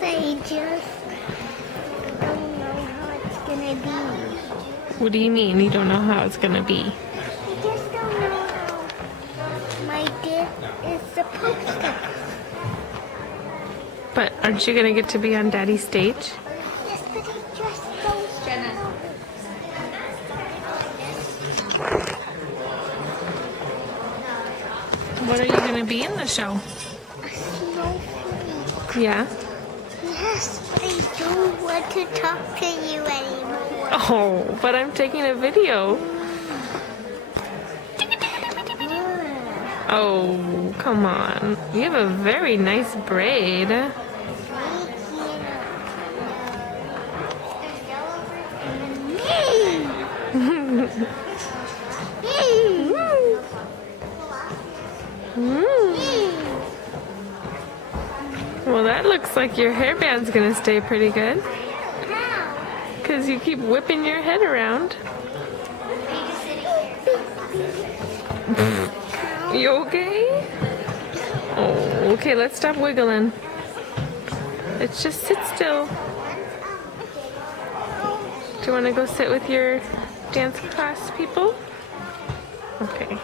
They just don't know how it's gonna be. What do you mean you don't know how it's gonna be? I just don't know how my dad is supposed to. But aren't you gonna get to be on Daddy's stage? Yes, but I just don't know. What are you gonna be in the show? A snowflake. Yeah? Yes, but I don't want to talk to you anymore. Oh, but I'm taking a video. Oh, come on. You have a very nice braid. Well, that looks like your hairband's gonna stay pretty good. Because you keep whipping your head around. You okay? Oh, okay, let's stop wiggling. Let's just sit still. Do you want to go sit with your dance class people? Okay.